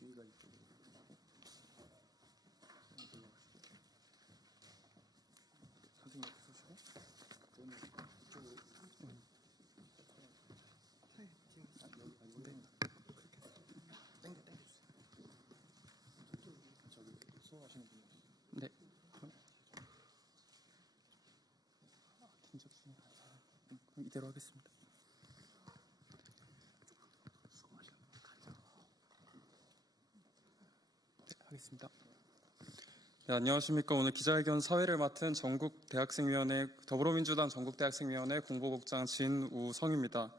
주의가 이쪽으로 선생님 서시고 저는 이쪽으로 저기 수업하시는 분이 네. 그럼 이대로 하겠습니다. 네, 하겠습니다. 네, 안녕하십니까. 오늘 기자회견 사회를 맡은 전국대학생위원회 더불어민주당 전국대학생위원회 공보국장 진우성입니다.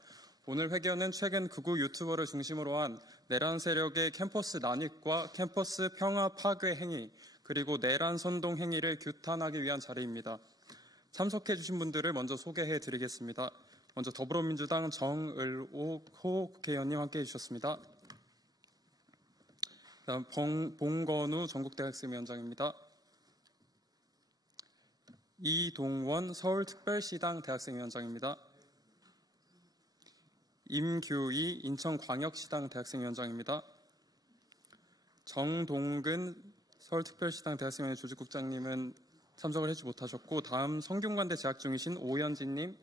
오늘 회견은 최근 극우 유튜버를 중심으로 한 내란 세력의 캠퍼스 난입과 캠퍼스 평화 파괴 행위, 그리고 내란 선동 행위를 규탄하기 위한 자리입니다. 참석해 주신 분들을 먼저 소개해 드리겠습니다. 먼저 더불어민주당 정을호 국회의원님 함께해 주셨습니다. 다음 봉건우 전국대학생위원장입니다. 이동원 서울특별시당 대학생위원장입니다. 임규희 인천광역시당 대학생위원장입니다. 정동근 서울특별시당 대학생위원회 조직국장님은 참석을 해주지 못하셨고, 다음 성균관대 재학 중이신 오현진님,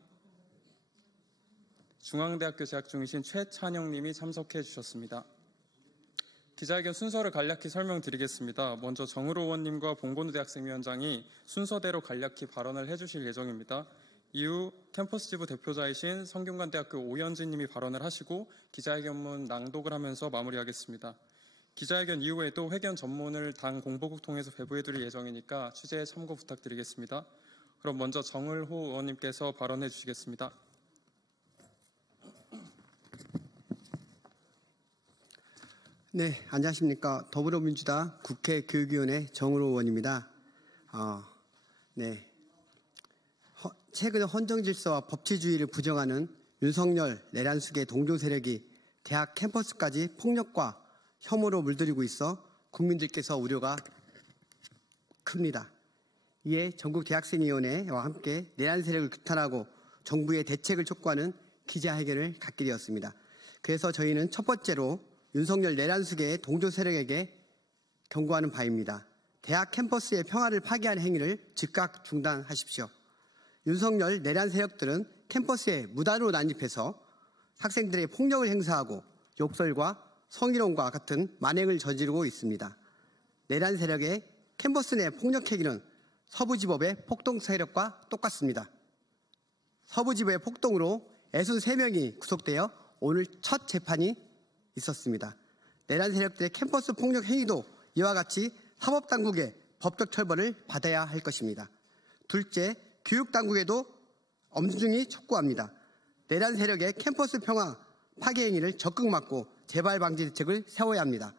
중앙대학교 재학 중이신 최찬영님이 참석해 주셨습니다. 기자회견 순서를 간략히 설명드리겠습니다. 먼저 정을호 의원님과 봉건우 대학생위원장이 순서대로 간략히 발언을 해주실 예정입니다. 이후 캠퍼스 지부 대표자이신 성균관대학교 오현진님이 발언을 하시고 기자회견문 낭독을 하면서 마무리하겠습니다. 기자회견 이후에도 회견 전문을 당 공보국 통해서 배부해드릴 예정이니까 취재에 참고 부탁드리겠습니다. 그럼 먼저 정을호 의원님께서 발언해 주시겠습니다. 네, 안녕하십니까. 더불어민주당 국회 교육위원회 정을호 의원입니다. 최근 헌정질서와 법치주의를 부정하는 윤석열 내란숙의 동조 세력이 대학 캠퍼스까지 폭력과 혐오로 물들이고 있어 국민들께서 우려가 큽니다. 이에 전국대학생위원회와 함께 내란 세력을 규탄하고 정부의 대책을 촉구하는 기자회견을 갖게 되었습니다. 그래서 저희는 첫 번째로 윤석열 내란숙의 동조 세력에게 경고하는 바입니다. 대학 캠퍼스의 평화를 파괴하는 행위를 즉각 중단하십시오. 윤석열 내란 세력들은 캠퍼스에 무단으로 난입해서 학생들의 폭력을 행사하고 욕설과 성희롱과 같은 만행을 저지르고 있습니다. 내란 세력의 캠퍼스 내 폭력 행위는 서부지법의 폭동 세력과 똑같습니다. 서부지법의 폭동으로 63명이 구속되어 오늘 첫 재판이 있었습니다. 내란 세력들의 캠퍼스 폭력 행위도 이와 같이 사법당국의 법적 처벌을 받아야 할 것입니다. 둘째, 교육당국에도 엄중히 촉구합니다. 내란 세력의 캠퍼스 평화 파괴 행위를 적극 막고 재발 방지 대책을 세워야 합니다.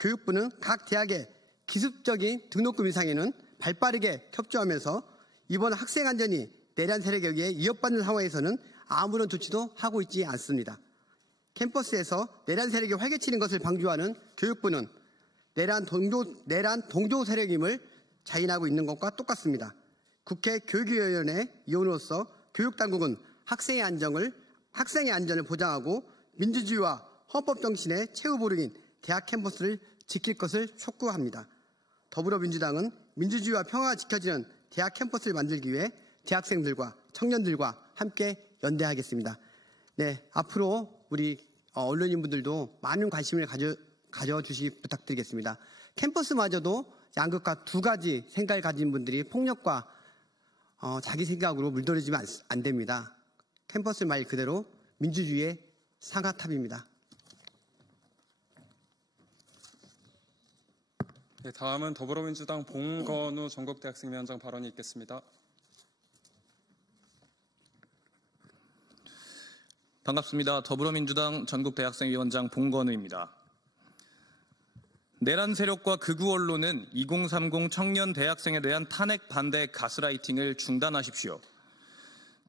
교육부는 각 대학의 기습적인 등록금 인상에는 발빠르게 협조하면서 이번 학생 안전이 내란 세력에 의해 위협받는 상황에서는 아무런 조치도 하고 있지 않습니다. 캠퍼스에서 내란 세력이 활개치는 것을 방조하는 교육부는 내란 동조 세력임을 자인하고 있는 것과 똑같습니다. 국회 교육위원회 위원으로서 교육당국은 학생의 안전을 보장하고 민주주의와 헌법 정신의 최후보루인 대학 캠퍼스를 지킬 것을 촉구합니다. 더불어민주당은 민주주의와 평화가 지켜지는 대학 캠퍼스를 만들기 위해 대학생들과 청년들과 함께 연대하겠습니다. 네, 앞으로 우리 언론인분들도 많은 관심을 가져주시기 부탁드리겠습니다. 캠퍼스마저도 양극화 두 가지 생각을 가진 분들이 폭력과 자기 생각으로 물들이지면 안 됩니다. 캠퍼스 말 그대로 민주주의의 상하탑입니다. 네, 다음은 더불어민주당 봉건우 전국대학생위원장 발언이 있겠습니다. 반갑습니다. 더불어민주당 전국대학생위원장 봉건우입니다. 내란 세력과 극우 언론은 2030 청년 대학생에 대한 탄핵 반대 가스라이팅을 중단하십시오.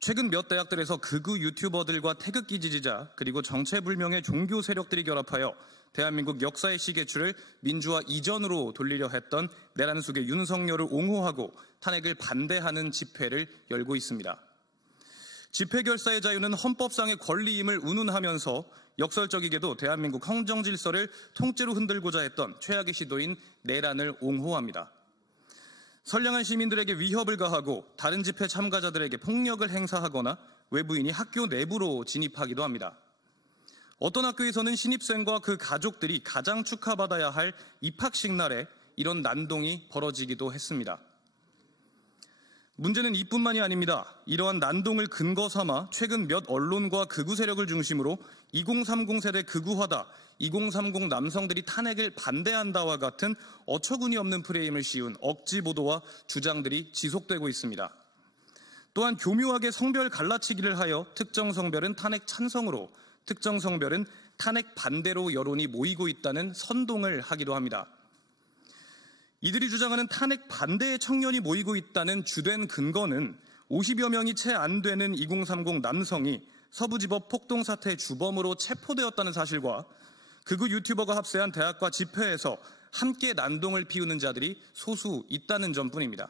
최근 몇 대학들에서 극우 유튜버들과 태극기 지지자 그리고 정체불명의 종교 세력들이 결합하여 대한민국 역사의 시계추를 민주화 이전으로 돌리려 했던 내란 속의 윤석열을 옹호하고 탄핵을 반대하는 집회를 열고 있습니다. 집회 결사의 자유는 헌법상의 권리임을 운운하면서 역설적이게도 대한민국 헌정 질서를 통째로 흔들고자 했던 최악의 시도인 내란을 옹호합니다. 선량한 시민들에게 위협을 가하고 다른 집회 참가자들에게 폭력을 행사하거나 외부인이 학교 내부로 진입하기도 합니다. 어떤 학교에서는 신입생과 그 가족들이 가장 축하받아야 할 입학식 날에 이런 난동이 벌어지기도 했습니다. 문제는 이뿐만이 아닙니다. 이러한 난동을 근거 삼아 최근 몇 언론과 극우 세력을 중심으로 2030 세대 극우화다, 2030 남성들이 탄핵을 반대한다와 같은 어처구니 없는 프레임을 씌운 억지 보도와 주장들이 지속되고 있습니다. 또한 교묘하게 성별 갈라치기를 하여 특정 성별은 탄핵 찬성으로, 특정 성별은 탄핵 반대로 여론이 모이고 있다는 선동을 하기도 합니다. 이들이 주장하는 탄핵 반대의 청년이 모이고 있다는 주된 근거는 50여 명이 채 안 되는 2030 남성이 서부지법 폭동 사태의 주범으로 체포되었다는 사실과 극우 유튜버가 합세한 대학과 집회에서 함께 난동을 피우는 자들이 소수 있다는 점뿐입니다.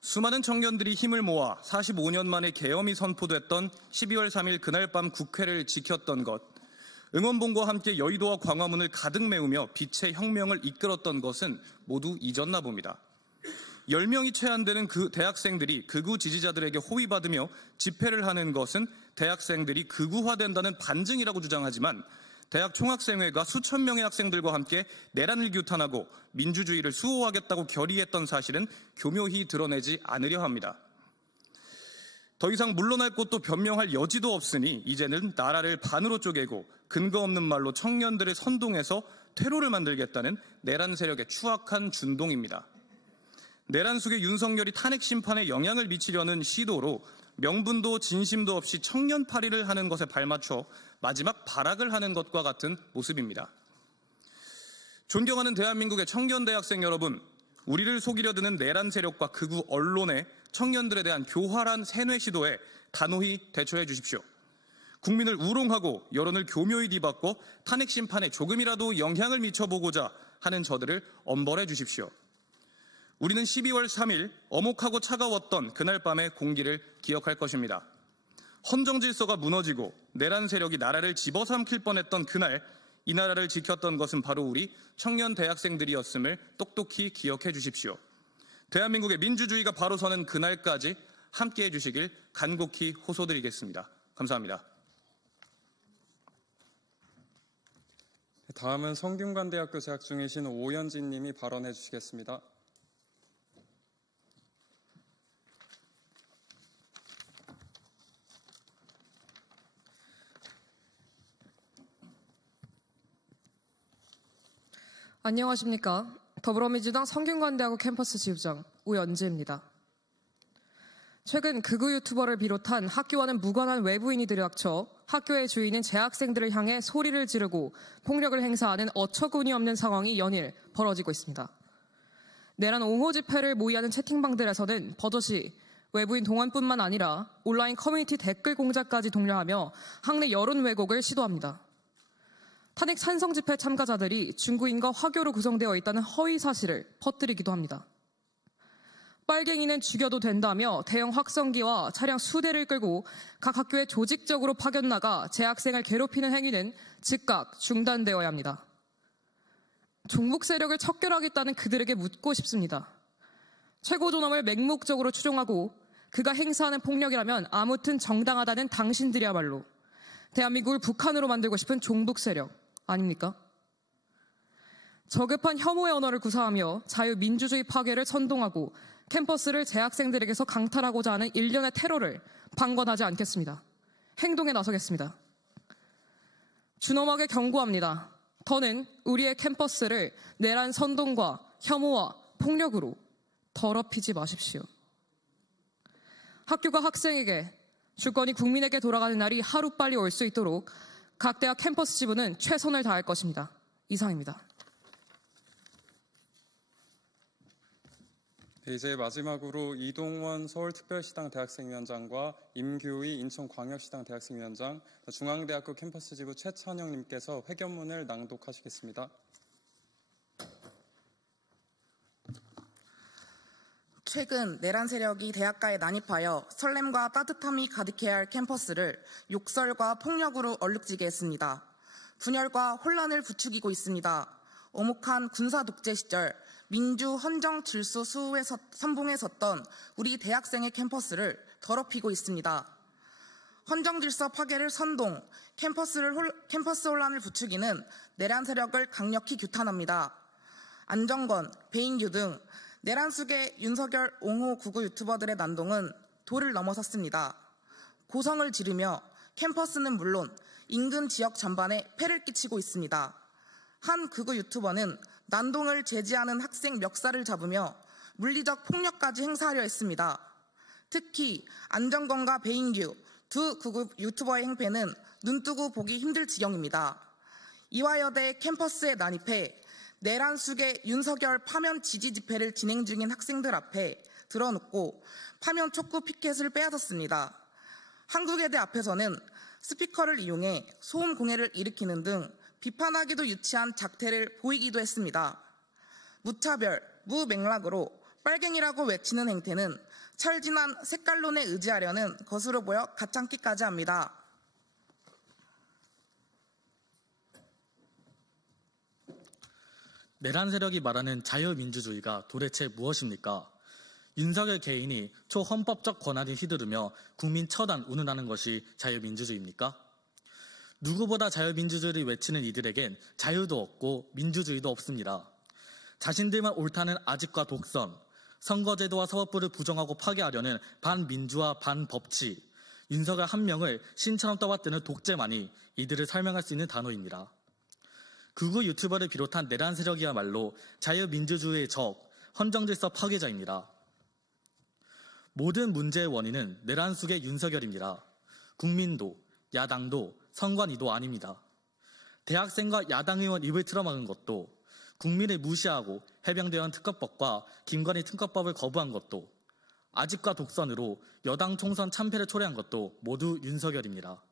수많은 청년들이 힘을 모아 45년 만에 계엄이 선포됐던 12월 3일 그날 밤 국회를 지켰던 것, 응원봉과 함께 여의도와 광화문을 가득 메우며 빛의 혁명을 이끌었던 것은 모두 잊었나 봅니다. 10명이 채 안 되는 그 대학생들이 극우 지지자들에게 호위받으며 집회를 하는 것은 대학생들이 극우화된다는 반증이라고 주장하지만 대학 총학생회가 수천 명의 학생들과 함께 내란을 규탄하고 민주주의를 수호하겠다고 결의했던 사실은 교묘히 드러내지 않으려 합니다. 더 이상 물러날 곳도 변명할 여지도 없으니 이제는 나라를 반으로 쪼개고 근거 없는 말로 청년들을 선동해서 퇴로를 만들겠다는 내란 세력의 추악한 준동입니다. 내란 속의 윤석열이 탄핵 심판에 영향을 미치려는 시도로 명분도 진심도 없이 청년파리를 하는 것에 발맞춰 마지막 발악을 하는 것과 같은 모습입니다. 존경하는 대한민국의 청년 대학생 여러분, 우리를 속이려 드는 내란 세력과 극우 언론의 청년들에 대한 교활한 세뇌 시도에 단호히 대처해 주십시오. 국민을 우롱하고 여론을 교묘히 뒤바꿔 탄핵 심판에 조금이라도 영향을 미쳐보고자 하는 저들을 엄벌해 주십시오. 우리는 12월 3일 엄혹하고 차가웠던 그날 밤의 공기를 기억할 것입니다. 헌정 질서가 무너지고 내란 세력이 나라를 집어삼킬 뻔했던 그날, 이 나라를 지켰던 것은 바로 우리 청년 대학생들이었음을 똑똑히 기억해 주십시오. 대한민국의 민주주의가 바로 서는 그날까지 함께해 주시길 간곡히 호소드리겠습니다. 감사합니다. 다음은 성균관대학교 재학 중이신 오연진 님이 발언해 주시겠습니다. 안녕하십니까. 더불어민주당 성균관대학교 캠퍼스 지부장 오연지입니다. 최근 극우 유튜버를 비롯한 학교와는 무관한 외부인이 들이닥쳐 학교의 주인인 재학생들을 향해 소리를 지르고 폭력을 행사하는 어처구니 없는 상황이 연일 벌어지고 있습니다. 내란 옹호 집회를 모의하는 채팅방들에서는 버젓이 외부인 동원뿐만 아니라 온라인 커뮤니티 댓글 공작까지 독려하며 학내 여론 왜곡을 시도합니다. 탄핵 찬성 집회 참가자들이 중구인과 화교로 구성되어 있다는 허위 사실을 퍼뜨리기도 합니다. 빨갱이는 죽여도 된다며 대형 확성기와 차량 수대를 끌고 각 학교에 조직적으로 파견 나가 재학생을 괴롭히는 행위는 즉각 중단되어야 합니다. 종북 세력을 척결하겠다는 그들에게 묻고 싶습니다. 최고 존엄을 맹목적으로 추종하고 그가 행사하는 폭력이라면 아무튼 정당하다는 당신들이야말로 대한민국을 북한으로 만들고 싶은 종북 세력 아닙니까? 저급한 혐오의 언어를 구사하며 자유민주주의 파괴를 선동하고 캠퍼스를 재학생들에게서 강탈하고자 하는 일련의 테러를 방관하지 않겠습니다. 행동에 나서겠습니다. 준엄하게 경고합니다. 더는 우리의 캠퍼스를 내란 선동과 혐오와 폭력으로 더럽히지 마십시오. 학교가 학생에게, 주권이 국민에게 돌아가는 날이 하루빨리 올 수 있도록 각 대학 캠퍼스 지부는 최선을 다할 것입니다. 이상입니다. 네, 이제 마지막으로 이동원 서울특별시당 대학생위원장과 임규희 인천광역시당 대학생위원장, 중앙대학교 캠퍼스 지부 최찬영님께서 회견문을 낭독하시겠습니다. 최근 내란 세력이 대학가에 난입하여 설렘과 따뜻함이 가득해야 할 캠퍼스를 욕설과 폭력으로 얼룩지게 했습니다. 분열과 혼란을 부추기고 있습니다. 오목한 군사 독재 시절 민주, 헌정, 질서 수호의 선봉에 섰던 우리 대학생의 캠퍼스를 더럽히고 있습니다. 헌정 질서 파괴를 선동, 캠퍼스 혼란을 부추기는 내란 세력을 강력히 규탄합니다. 안정권, 배인규 등 내란 숙의 윤석열 옹호 구구 유튜버들의 난동은 도를 넘어섰습니다. 고성을 지르며 캠퍼스는 물론 인근 지역 전반에 폐를 끼치고 있습니다. 한 극우 유튜버는 난동을 제지하는 학생 멱살을 잡으며 물리적 폭력까지 행사하려 했습니다. 특히 안정권과 배인규 두 극우 유튜버의 행패는 눈뜨고 보기 힘들 지경입니다. 이화여대 캠퍼스에 난입해 내란 숙의 윤석열 파면 지지 집회를 진행 중인 학생들 앞에 드러눕고 파면 촉구 피켓을 빼앗았습니다. 한국외대 앞에서는 스피커를 이용해 소음 공해를 일으키는 등 비판하기도 유치한 작태를 보이기도 했습니다. 무차별, 무맥락으로 빨갱이라고 외치는 행태는 철진한 색깔론에 의지하려는 것으로 보여 가짱기까지 합니다. 내란 세력이 말하는 자유민주주의가 도대체 무엇입니까? 윤석열 개인이 초헌법적 권한을 휘두르며 국민 처단 운운하는 것이 자유민주주의입니까? 누구보다 자유민주주의를 외치는 이들에겐 자유도 없고 민주주의도 없습니다. 자신들만 옳다는 아집과 독선, 선거제도와 사법부를 부정하고 파괴하려는 반민주화 반법치, 윤석열 한 명을 신처럼 떠받드는 독재만이 이들을 설명할 수 있는 단어입니다. 극우 유튜버를 비롯한 내란 세력이야말로 자유민주주의의 적, 헌정질서 파괴자입니다. 모든 문제의 원인은 내란 숙의 윤석열입니다. 국민도, 야당도, 선관위도 아닙니다. 대학생과 야당 의원 입을 틀어막은 것도, 국민을 무시하고 해병대원 특검법과 김건희 특검법을 거부한 것도, 아집과 독선으로 여당 총선 참패를 초래한 것도 모두 윤석열입니다.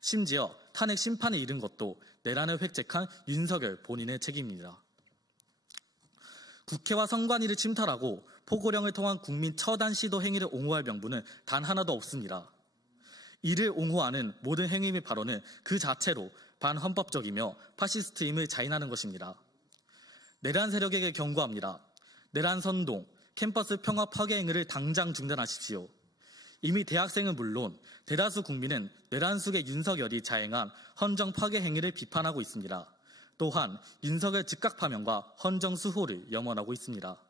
심지어 탄핵 심판에 이른 것도 내란을 획책한 윤석열 본인의 책임입니다. 국회와 선관위를 침탈하고 포고령을 통한 국민 처단 시도 행위를 옹호할 명분은 단 하나도 없습니다. 이를 옹호하는 모든 행위 및 발언은 그 자체로 반헌법적이며 파시스트임을 자인하는 것입니다. 내란 세력에게 경고합니다. 내란 선동, 캠퍼스 평화 파괴 행위를 당장 중단하십시오. 이미 대학생은 물론 대다수 국민은 내란 숙의 윤석열이 자행한 헌정 파괴 행위를 비판하고 있습니다. 또한 윤석열 즉각 파면과 헌정 수호를 염원하고 있습니다.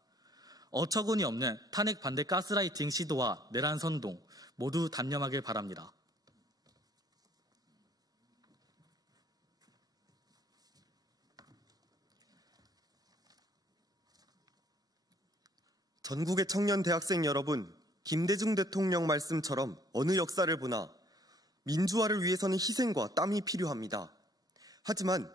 어처구니 없는 탄핵 반대 가스라이팅 시도와 내란 선동 모두 단념하길 바랍니다. 전국의 청년 대학생 여러분, 김대중 대통령 말씀처럼 어느 역사를 보나 민주화를 위해서는 희생과 땀이 필요합니다. 하지만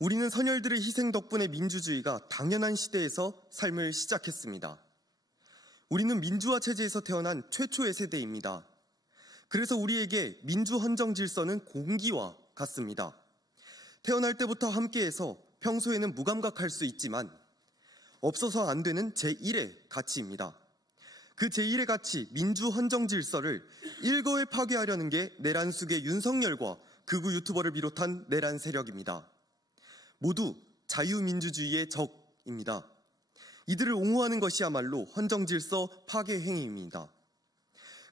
우리는 선열들의 희생 덕분에 민주주의가 당연한 시대에서 삶을 시작했습니다. 우리는 민주화 체제에서 태어난 최초의 세대입니다. 그래서 우리에게 민주 헌정 질서는 공기와 같습니다. 태어날 때부터 함께해서 평소에는 무감각할 수 있지만 없어서 안 되는 제1의 가치입니다. 그 제1의 가치, 민주 헌정 질서를 일거에 파괴하려는 게 내란 숙의 윤석열과 극우 유튜버를 비롯한 내란 세력입니다. 모두 자유민주주의의 적입니다. 이들을 옹호하는 것이야말로 헌정 질서 파괴 행위입니다.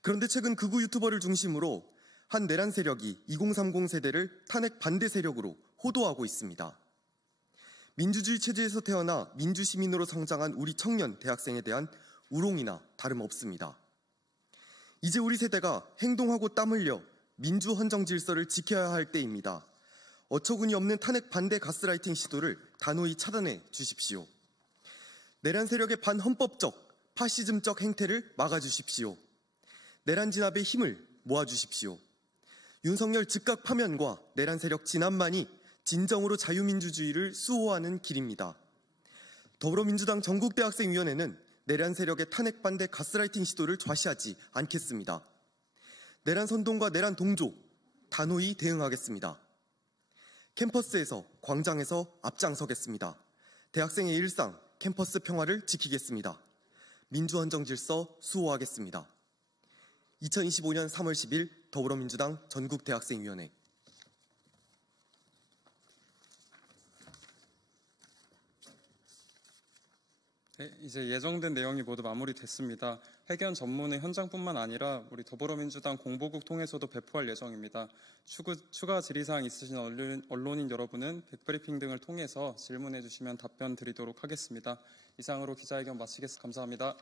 그런데 최근 극우 유튜버를 중심으로 한 내란 세력이 2030 세대를 탄핵 반대 세력으로 호도하고 있습니다. 민주주의 체제에서 태어나 민주시민으로 성장한 우리 청년 대학생에 대한 우롱이나 다름없습니다. 이제 우리 세대가 행동하고 땀 흘려 민주 헌정 질서를 지켜야 할 때입니다. 어처구니 없는 탄핵 반대 가스라이팅 시도를 단호히 차단해 주십시오. 내란 세력의 반헌법적, 파시즘적 행태를 막아주십시오. 내란 진압의 힘을 모아주십시오. 윤석열 즉각 파면과 내란 세력 진압만이 진정으로 자유민주주의를 수호하는 길입니다. 더불어민주당 전국대학생위원회는 내란 세력의 탄핵 반대 가스라이팅 시도를 좌시하지 않겠습니다. 내란 선동과 내란 동조, 단호히 대응하겠습니다. 캠퍼스에서, 광장에서 앞장서겠습니다. 대학생의 일상, 캠퍼스 평화를 지키겠습니다. 민주헌정질서 수호하겠습니다. 2025년 3월 10일 더불어민주당 전국대학생위원회. 네, 이제 예정된 내용이 모두 마무리됐습니다. 회견 전문의 현장뿐만 아니라 우리 더불어민주당 공보국 통해서도 배포할 예정입니다. 추가 질의사항 있으신 언론인 여러분은 백브리핑 등을 통해서 질문해 주시면 답변 드리도록 하겠습니다. 이상으로 기자회견 마치겠습니다. 감사합니다.